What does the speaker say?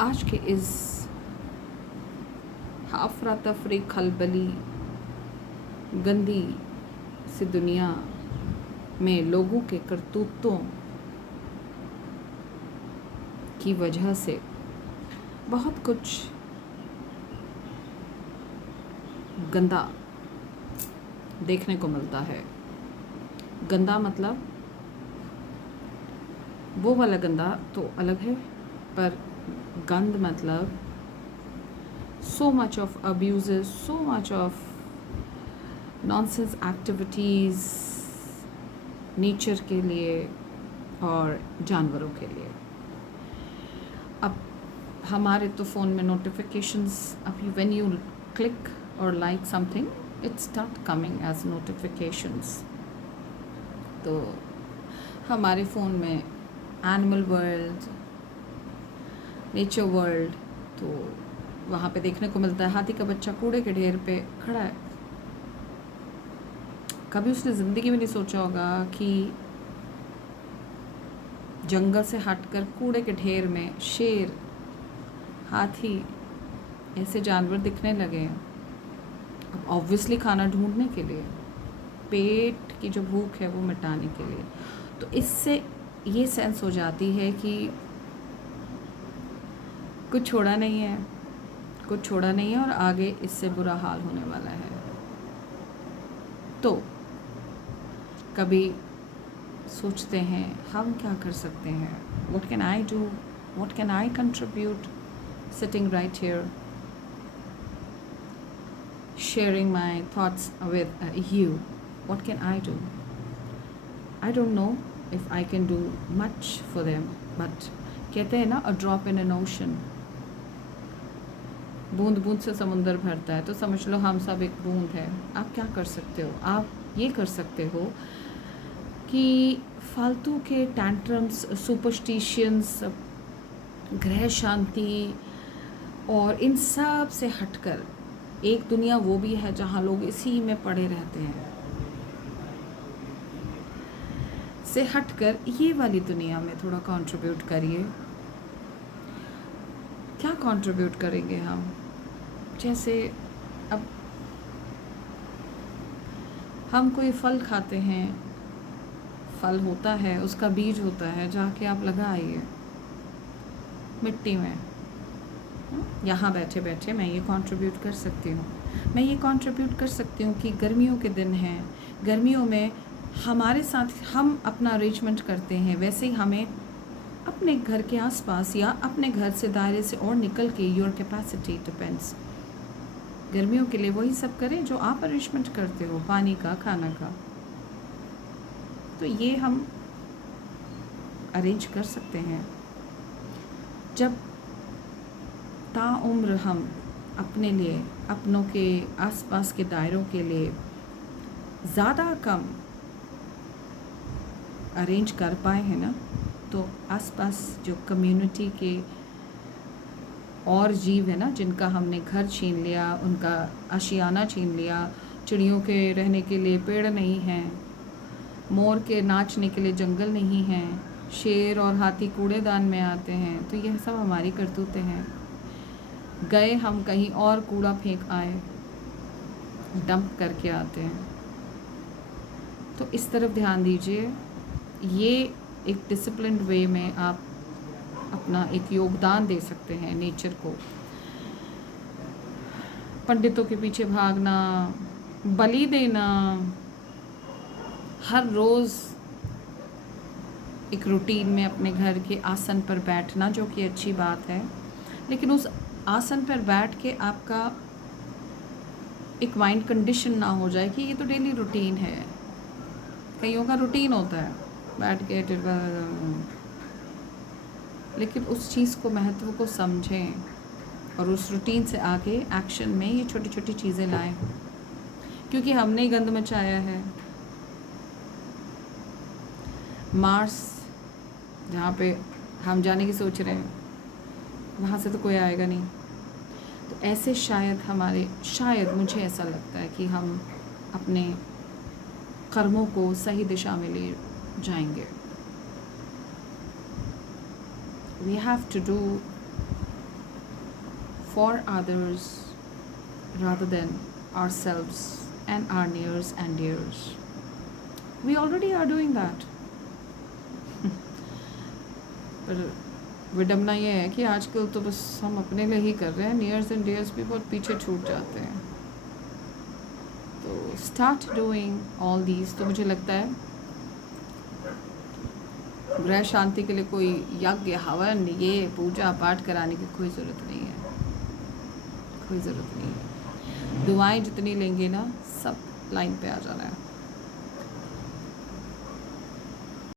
आज के इस अफरा तफरी खलबली गंदी सी दुनिया में लोगों के करतूतों की वजह से बहुत कुछ गंदा देखने को मिलता है। गंदा मतलब वो वाला गंदा तो अलग है, पर गंद मतलब so much of abuses, so much of nonsense activities nature के लिए और जानवरों के लिए। अब हमारे तो फ़ोन में नोटिफिकेशंस, अभी व्हेन यू क्लिक और like something it start coming as notifications. तो हमारे फ़ोन में एनिमल वर्ल्ड, नेचर वर्ल्ड, तो वहाँ पे देखने को मिलता है हाथी का बच्चा कूड़े के ढेर पे खड़ा है। कभी उसने ज़िंदगी में नहीं सोचा होगा कि जंगल से हटकर कूड़े के ढेर में शेर, हाथी ऐसे जानवर दिखने लगे हैं। अब ऑब्वियसली खाना ढूंढने के लिए, पेट की जो भूख है वो मिटाने के लिए। तो इससे ये सेंस हो जाती है कि कुछ छोड़ा नहीं है, कुछ छोड़ा नहीं है और आगे इससे बुरा हाल होने वाला है। तो कभी सोचते हैं हम क्या कर सकते हैं, what can I do, what can I contribute, sitting right here sharing my thoughts with you. What can I do? I don't know if I can do much for them, but कहते हैं ना, a drop in an ocean, बूंद बूंद से समुंदर भरता है। तो समझ लो हम सब एक बूंद है। आप क्या कर सकते हो? आप ये कर सकते हो कि फालतू के टैंट्रम्स, सुपरस्टिशंस, ग्रह शांति और इन सब से हटकर एक दुनिया वो भी है जहाँ लोग इसी में पड़े रहते हैं, से हटकर ये वाली दुनिया में थोड़ा कंट्रीब्यूट करिए। क्या कंट्रीब्यूट करेंगे हम? जैसे अब हम कोई फल खाते हैं, फल होता है, उसका बीज होता है, जाके आप लगाइए मिट्टी में। यहाँ बैठे बैठे मैं ये कंट्रीब्यूट कर सकती हूँ। मैं ये कंट्रीब्यूट कर सकती हूँ कि गर्मियों के दिन हैं, गर्मियों में हमारे साथ हम अपना अरेंजमेंट करते हैं, वैसे ही हमें अपने घर के आसपास या अपने घर से दायरे से और निकल के, योर कैपेसिटी डिपेंड्स, गर्मियों के लिए वही सब करें जो आप अरेंजमेंट करते हो, पानी का, खाना का। तो ये हम अरेंज कर सकते हैं। जब ताउम्र हम अपने लिए, अपनों के आसपास के दायरों के लिए ज़्यादा कम अरेंज कर पाए हैं ना, तो आसपास जो कम्युनिटी के और जीव है ना, जिनका हमने घर छीन लिया, उनका आशियाना छीन लिया, चिड़ियों के रहने के लिए पेड़ नहीं हैं, मोर के नाचने के लिए जंगल नहीं हैं, शेर और हाथी कूड़ेदान में आते हैं, तो यह सब हमारी करतूतें हैं। गए हम कहीं और कूड़ा फेंक आए, डंप करके आते हैं। तो इस तरफ ध्यान दीजिए। ये एक डिसिप्लिन्ड वे में आप अपना एक योगदान दे सकते हैं नेचर को। पंडितों के पीछे भागना, बलि देना, हर रोज़ एक रूटीन में अपने घर के आसन पर बैठना, जो कि अच्छी बात है, लेकिन उस आसन पर बैठ के आपका एक माइंड कंडीशन ना हो जाए कि ये तो डेली रूटीन है। कईयों का रूटीन होता है बैठ के, लेकिन उस चीज़ को, महत्व को समझें और उस रूटीन से आगे एक्शन में ये छोटी छोटी चीज़ें लाएं, क्योंकि हमने ही गंद मचाया है। मार्स, जहाँ पे हम जाने की सोच रहे हैं, वहाँ से तो कोई आएगा नहीं। तो ऐसे शायद मुझे ऐसा लगता है कि हम अपने कर्मों को सही दिशा में ले जाएंगे। We have to do for others rather than ourselves and our nears and dears. We already are doing that. पर विडम्बना ये है कि आजकल तो बस हम अपने लिए ही कर रहे हैं, नियर्स एंड डियर्स भी बहुत पीछे छूट जाते हैं. तो स्टार्ट डूइंग ऑल दीज. तो मुझे लगता है गृह शांति के लिए कोई यज्ञ हवन ये पूजा पाठ कराने की कोई ज़रूरत नहीं है, कोई ज़रूरत नहीं है. दुआएं जितनी लेंगे ना सब लाइन पे आ जाना है.